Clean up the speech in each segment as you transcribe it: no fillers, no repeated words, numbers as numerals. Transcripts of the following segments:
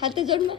हात जोड मग.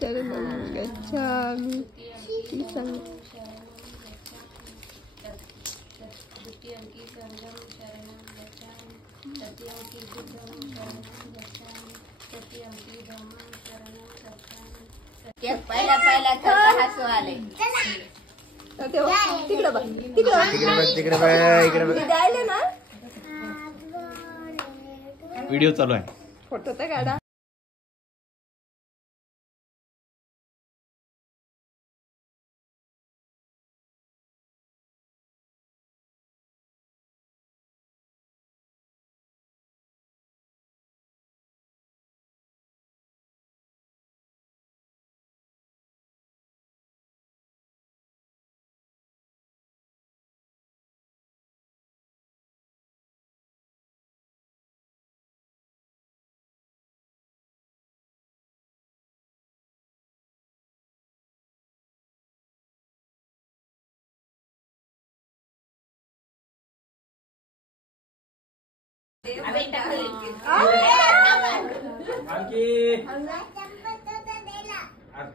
शरणं गच्छामि पहिला हसू आले. तिकडे बघ द्यायला ना. व्हिडिओ चालू आहे. फोटो तर काढा.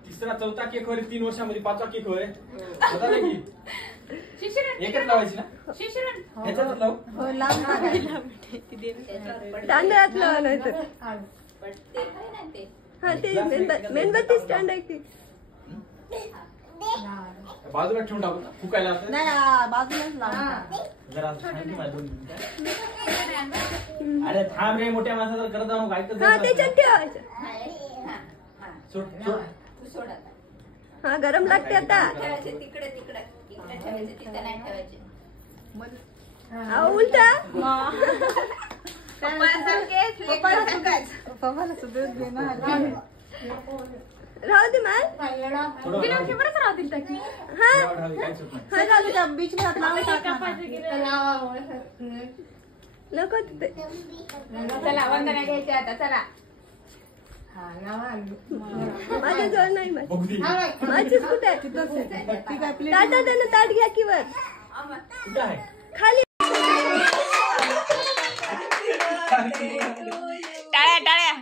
तिसरा चौथा केक होईल 3 वर्षामध्ये 5वा केक होय. एकच लावायची ना. ह्याच्यातच लावू. तांदळात लावा नाही तर. हा ते मेणबत्ती स्टँड आहे की बाजूला ठेवून टाकू फुकायला. नाही बाजूलाच लावा. अरे थांब रे मोठ्या माणसाचं करत जाऊ काय तर. हा त्याच्यात ठेवायचं. हा गरम लागते आता. तिकडे ठेवायचे तिथे नाही ठेवायचे. उलटा राहू दे मग. राहतील टाकी. हा राहू दे. बीच नको तिथे. चला वंदना घ्यायची आता. चला माझ्या जवळ नाही. माझीच कुठे आहे. टाटा त्यानं ताट घ्या की वर खाली. टाळ्या.